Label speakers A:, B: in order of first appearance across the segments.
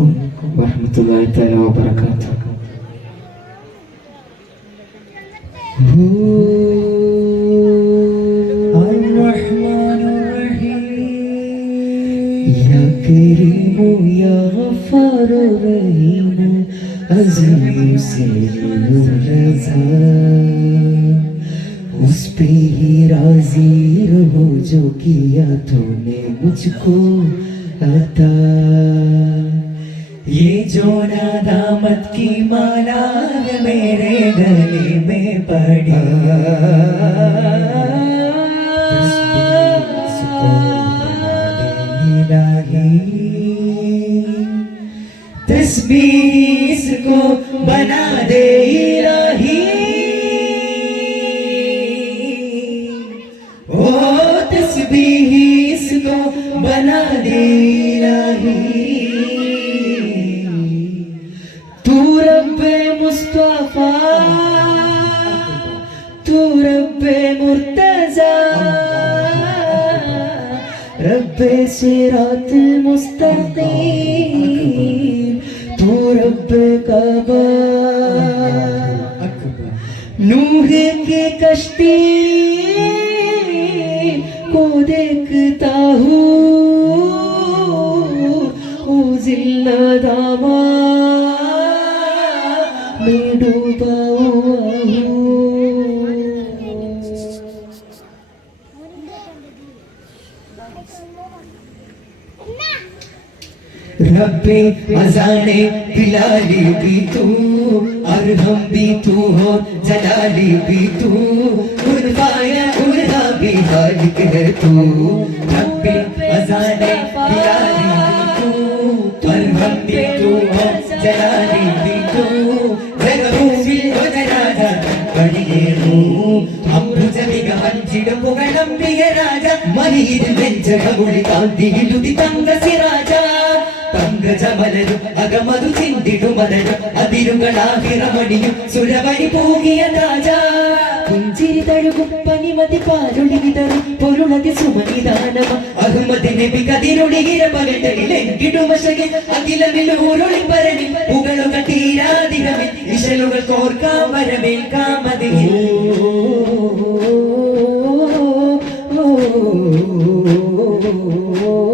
A: ورحمۃ اللہ تعالی وبرکاتہ۔ رضا۔ اس پہ ہی راضی رہو جو کیا تو نے مجھ کو عطا۔ یہ جو ندامت کی مالا میرے گلے میں پڑی۔ تسبیس کو بنا دے الہی۔ او تسبیس کو بنا دے الہی۔ देखता हूँ ओ जिल्ला رب مزانے دلالی بھی تو اور ہم بھی تو ہو، جلالی بھی تو۔ قربایا، قربا بھی خالق ہے تو۔ رب مزانے دلالی بھی تو اور ہم بھی تو ہو، جلالی بھی تو۔ மணியில் வெஞ்சகமொழி காந்தியில் உதி தங்க சிராஜா പങ്കജമലരും അകമതു ചിന്തിടുമലരും അതിരുകളാഹിറമണിയും സുരവഴി പൂകിയ രാജാ പുഞ്ചിരി തഴുകും പനിമതി പാലൊളി വിതറും പൊരുളതി സുമനിദാനമ അഹുമതി നബി കതിരൊളികിര അഖിലമിൽ അഖിലമിലൂരൊളി പരനിൽ പുകളുക തീരാതിരമിൽ ഇശലുകൾ കോർക്കാം വരമേൽക്കാമതിൽ പരിമക്ക്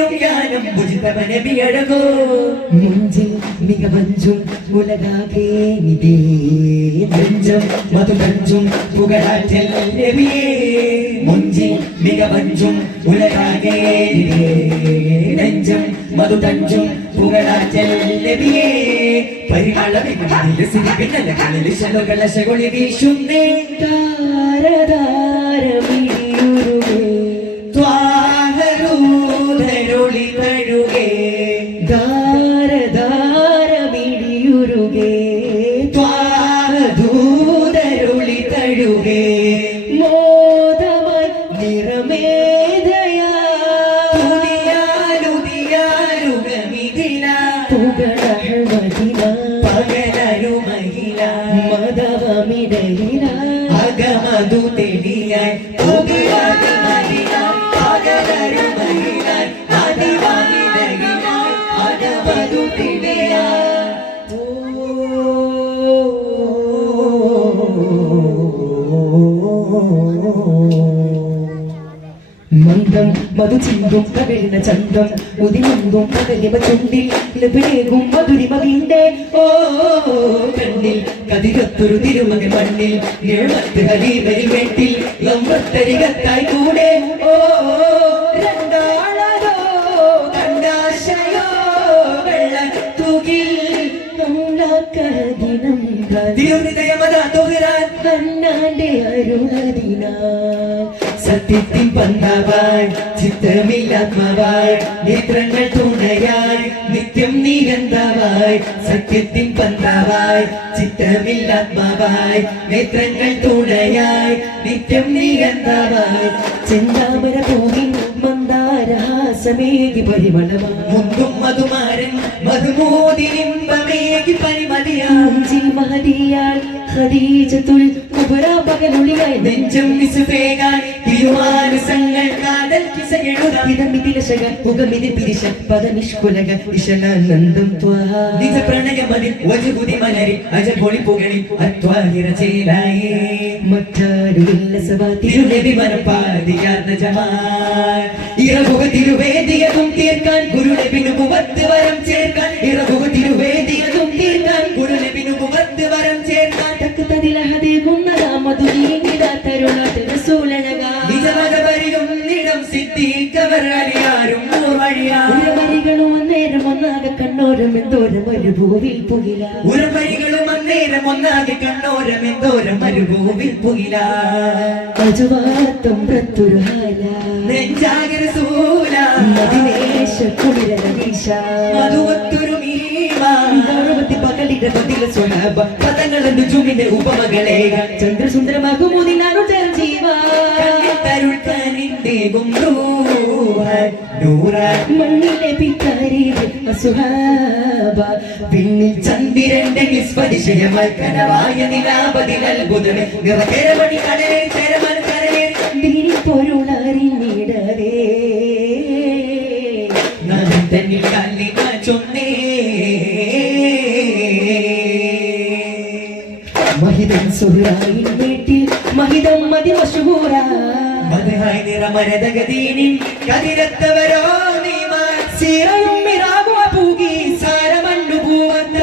A: ചേരും ജ്ഞാനം ഭുജിതവനബി അഴകോ മുഞ്ചിൽ മികവഞ്ചും ഉലകാകെ നിതേ നെഞ്ചം മധുകഞ്ചും പുകഴാറ്റൽ നബിയേ മുഞ്ചിൽ മികവഞ്ചും ഉലകാകെ നിതേ നെഞ്ചം മധുതഞ്ചും പുകഴാറ്റൽ നബിയേ പരിമളവിൽ സിരിപ്പിന്നലകളിൽ ശലുകളശകൊളി വീശുന്നേ. താരതാരമിഴിയുരുകേ അകമതു തെളിയായി പുകളഹമതില പകലരുമഹില അതിവമിടലില അകമതു മന്ദം മധു ചിന്തും കവിളിന ചന്തം. ഉദിമുന്തും പകലിമ ചുണ്ടിൽ ലഭിലേകും മധുരിമ വീണ്ടേ ഓ കണ്ണിൽ കതിരത്തൊരു തിരുമകൻ മണ്ണിൽ നിഴമത്ത് ഹലീമയിൽ വെട്ടിൽ ലംബത്തരികത്തായി കൂടെ. ഓ രണ്ടാളതോ കണ്ടാശയോ വെള്ളത്തുകിൽ നമ്മളാക്കതിൽ ദിനം കണ്ണാന്റെ അരുളതിനാൽ സത്യത്തിൻ പന്തവാൾ ചിത്തമില്ലാത്മവാൾ നേത്രങ്ങൾ തുണയാൾ നിത്യം നീരന്തവാൾ സത്യത്തിൻ പന്തവാൾ ചിത്തമില്ലാത്മവാൾ നേത്രങ്ങൾ തുണയാൾ നിത്യം നീരന്തവാൾ. ചെന്താമര പൂവിൻ മന്ദാരഹാസമേകി പരിമളമാ
B: മുന്തും മധുമാരൻ മധുമോദിനിമ്പമേകി പരിമതിയാം ിൽ
A: മഹതിയാൽ ഖദീജത്തുൽ
B: നെഞ്ചം വിസുപേകാൻ കാതൽ
A: പുകമിതി പിരിശ പദനിഷ്കുലക
B: നിജ മലരി അജപൊളി തിരുനബി മനപ്പാതിയാർന്ന ഇറവുക തിരുവേദിയതും തീർക്കാൻ മുവത്ത് വരം ചേർക്കാൻ
A: എന്തോരം ഒരു ഭൂവിൽ പുകില
B: ഉറവഴികളും അന്നേരം ഒന്നാകെ കണ്ണോരം എന്തോരം മരുഭൂവിൽ പുകില
A: അജുവാത്തം പ്രത്തുരുഹാല
B: നെഞ്ചാകര സൂല.
A: മതിവേശ കുളിരല വീശ.
B: മധുവത്തൊരു മീമാ.
A: ഗൗരവത്തി പകലിട പതില സ്വഹാബ
B: പദങ്ങളെന്ന് ചുമിന്റെ ഉപമകളെ
A: ചന്ദ്രസുന്ദരമാകുമോ നിന്നാണു
B: ചന്ദ്രന്റെ നിസ്പരിശയമായി കനവായ നിലാപതിൽ അത്ഭുതമേ നിറകരമണി കടലേ
A: മഹിതം മതി മഷൂറ
B: മധുഹായി നിറമരതകതീനിൻ കതിരത്തവരോ നീമാൻ
A: സീറയും മിറാകുവ പൂകി സാരമണ്ണു പൂവന്ന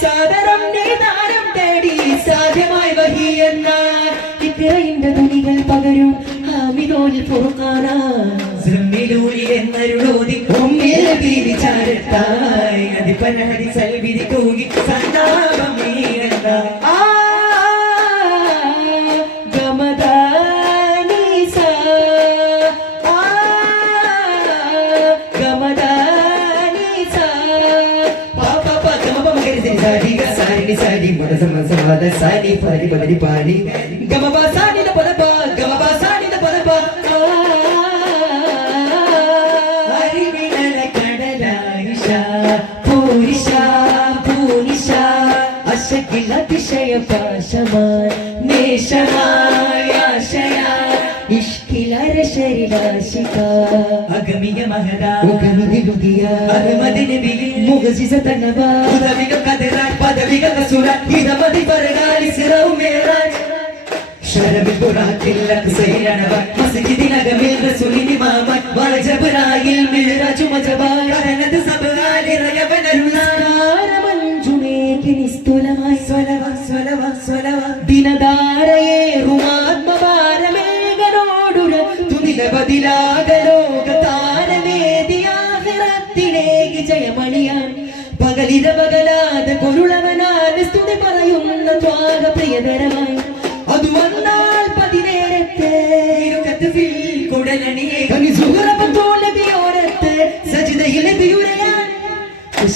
A: സാദരം നേതാരം തേടി സാധ്യമായി വഹിയെന്നാൽ ഇത്രയിന്റെ തുണികൾ പകരും ഹാമിദോലിൽ പൊറുക്കാന
B: എന്നരുളോതി ഉമ്മിൽ വിരിച്ചാരത്തായി അതിപനഹരി സൽവിധി തൂകി സന്താപം നീരണ്ട പാനി. ഗമ ബ സാനി ന പദ പ ഗമ ബ സാനി ന പദ പ അറിവിനല കടലായിഷ
A: പൂരിഷ പൂനിഷ അശകിൽ അതിശയ പാശമായി
B: നേശമായ ആശയാ
A: ഇഷ്കിലരശരിലാശിക
B: അഗമിയ മഹദ
A: ഉഗമിതിലുദിയ
B: അഹ്മദ് നബിയിൽ.
A: മുഗസിസ തനവ.
B: ഉദവിക കതിറാൻ പദവിക കസുര
A: പകലിത പകലാത പൊരുളവനാൽ സ്തുതി പറയുന്ന ത്വാഗ പ്രിയതരമായി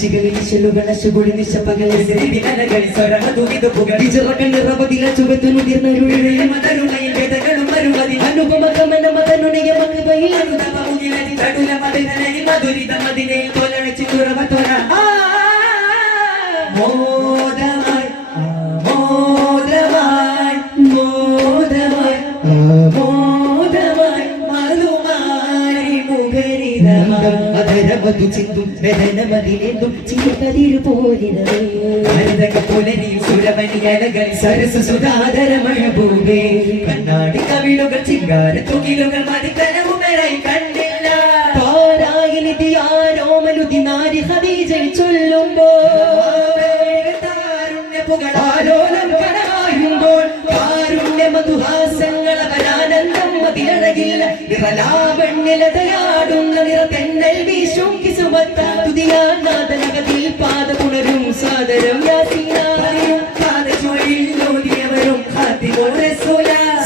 A: കുശികളിൽ ശലുകള ശുകുളി നിശപ്പകളെ
B: ദിനനകളി സ്വരമതുവിതു പുകഴി
A: വിജറകൾ നിറവതില ചുവത്തുനുതിർന്നരുളേ
B: മതരുമയിൽ വേദകളും മരുമതി
A: അനുപമ കമന മതനുണയ മകബയിൽ
B: അനുതമമുകിലതി തടുല മതിനലി മധുരിത മതിനയിൽ തോലണിച്ചു തുറവ തുറ
A: ആ
B: മോദമായി
A: ചിന്തും വേദനമതിലെന്തും ചിന്തതിരു പോലിനവേ
B: ഭരതക പുലരിയും സുരവനിയലകൾ സരസ് സുധാധര മഴഭൂമേ കണ്ണാടി കവിളുകൾ ചിങ്കാര തുകിലുകൾ മതിക്കനവുമേറായി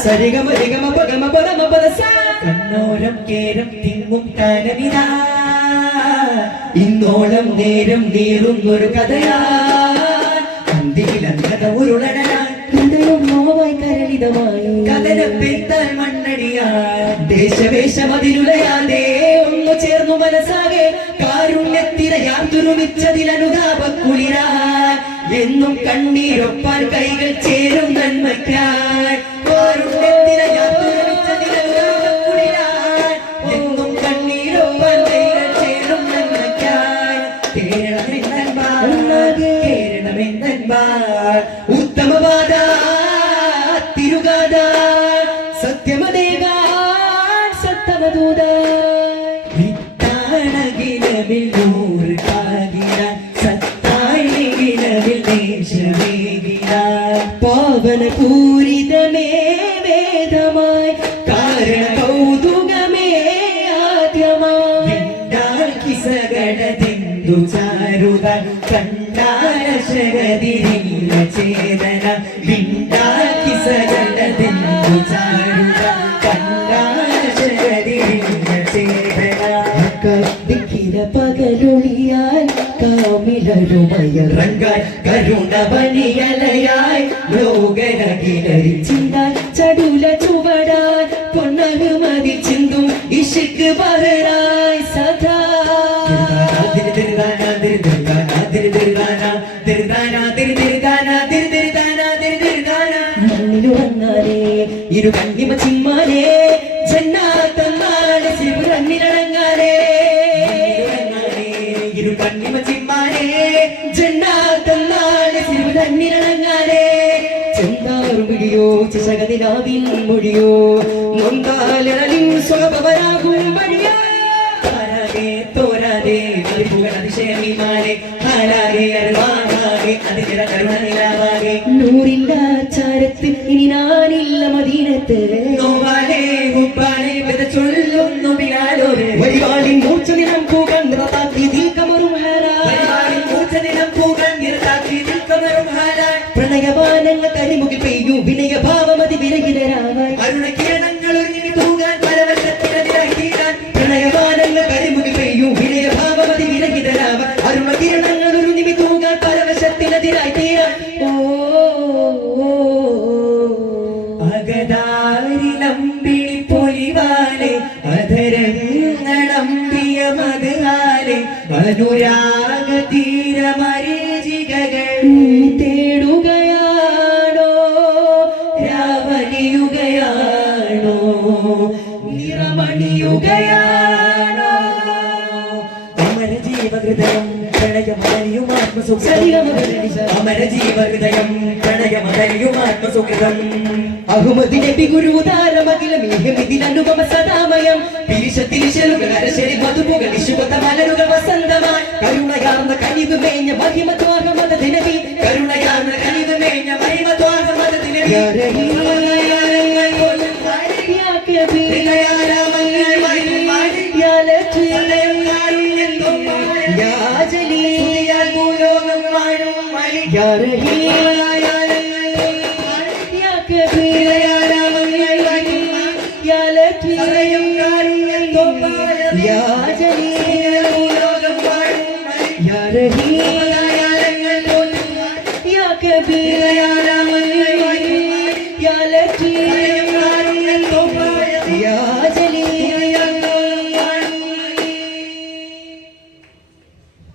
A: സരിഗമ രിഗമ പഗമ പദമ പദസ
B: കണ്ണോരം കേരം തിങ്ങും കനവിതാ
A: ഇന്നോളം നേരം നീറുന്നൊരു കഥയാ. അന്തിയിലങ്കത ഉരുളനാ.
B: ഹൃദയം നോവായി കരളിതമായി.
A: കഥന ഒന്നു ചേർന്നു മനസ്സാകെ. എന്നും കണ്ണീരൊപ്പാൻ കൈകൾ പാവന പൂരിതമേ വേദമായി കാമിലരുമയ
B: റങ്കായ് കരുണവനിയലയായി ലോകരകിലരി
A: ചിന്താൽ ചടുല ചുവടാൽ പൊന്നകുമതി ചിന്തും ഇഷിക്ക് പകരായി സദാ. ഇരു കണ്ണിമ ചിമ്മാനേ ജന്നാത്തന്നാളെ ശിവരണ്ണിലടങ്ങാനേ
B: ഇരു കണ്ണിമ
A: പിടിയോ ചശകതിനാവിൻ മൊഴിയോ നൊന്താലളിൻ സ്വഭവനാകും വഴിയാ
B: തോരാതെ വലിപ്പുകൾ അതിശയമിമാരെ ആരാകെ അറിവാകാകെ അതിര കരുണ നിലാവാകെ
A: നൂറില്ല ചാരത്ത് ഇനി നാനില്ല മദീനത്ത്.
B: നോവാലേ ഉപ്പാലേ അകതാരിലമ്പിളി ആത്മസുഖം അമര ജീവഹൃദയം പ്രണയമലിയും ആത്മസുഖം
A: അഹുമതി നബി ഗുരുതാരമകില മേഘമിതിലനുപമ സദാമയം പിരിശത്തിരിശലുകൾ അരശരി മധുപുകൾ ഇശുകൊത്ത മലരുകൾ വസന്തമായി. കരുണയാർന്ന കനിവ് മേഞ്ഞ മഹിമത്വാഹമത ദിനവി
B: കരുണയാർന്ന കനിവ് മേഞ്ഞ മഹിമത്വാഹമത ദിനവി വലി